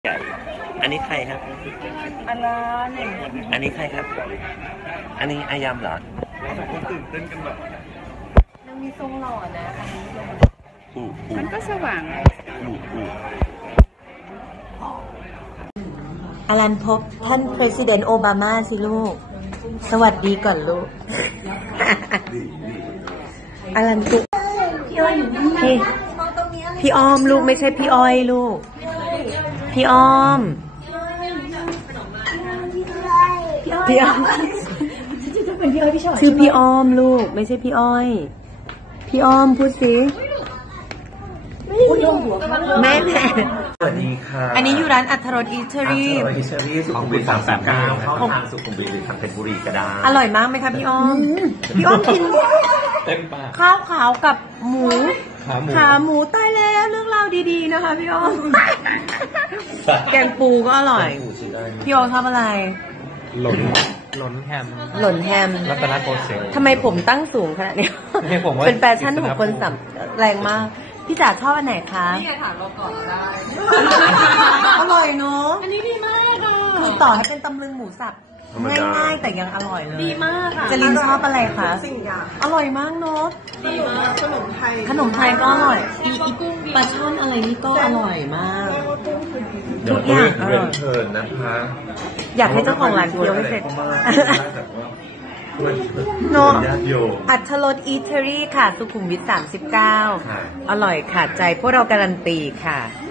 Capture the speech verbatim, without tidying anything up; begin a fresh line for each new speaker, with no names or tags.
กัน อันนี้ใครครับ
อันนั้นเนี่ย
อันนี้ใครครับ อันนี้อายามเหรอ
คนตื่นเต้นกันแบบ
มันมีทรงหล่อนะอันนี้
อู้อู้
มันก็สว่าง
อู้อู้
อลันพบท่านประธานโอบามาสิลูก สวัสดีก่อนลูก อลันตุพี่พี่อ้อมลูกไม่ใช่พี่อ้อยลูก พี่อ้อม พี่อ้อมชื่อพี่อ้อมลูกไม่ใช่พี่อ้อย พี่อ้อมพูดสิแม่แม่
สวัสดีค่ะ
อันนี้อยู่ร้านอัทรสอีเทอรี่
อิเชอรี่สุขุมวิทสามสิบเก้าเข้าทางสุขุมวิทหรือทางเพชรบุรีก็ได้
อร่อยมากไหมคะพี่อ้อม พี่อ้อมกิน
เต็มปาก
ข้าวขาวกับหมู
ขาหมู
ขาหมูตายแล้วเรื่องราวดีๆนะคะพี่อ้อม แกงปูก็อร่อย พี่อ้อมชอบอะไร
หล่นหล่นแฮม
หล่นแฮม
รัตนโกสินทร์
ทำไมผมตั้งสูงขนาดนี้
ให้ผมว่า
เป็นแฟชั่นของคนสัมแรงมาก พี่จ๋าชอบอันไหนคะ
นี่ถามเราก่อนได้
อร่อยเนาะ
อันนี้ดีมากค่ะ
คือต่อให้เป็นตำลึงหมูสับง่ายๆแต่ยังอร่อยเลย
ดีมากค่ะ
จรินชอบอะไรคะอร่อยมากเนาะ
ดีมากขนมไทย
ขนมไทยก็อร่อยอีอีปลาช่อนอะไรนี่ก็อร่อยมาก ทุกอย่างอร่อย
เชิญนะคะ
อยากให้เจ้าของร้านเคี้ยวไม่เสร็จ
โน
เนาะ
ญาติโยม
อัทรสอีเทอรี่ค่ะ สุขุมวิทสามสิบเก้า
ค่ะ
อร่อยขาดใจพวกเราการันตีค่ะ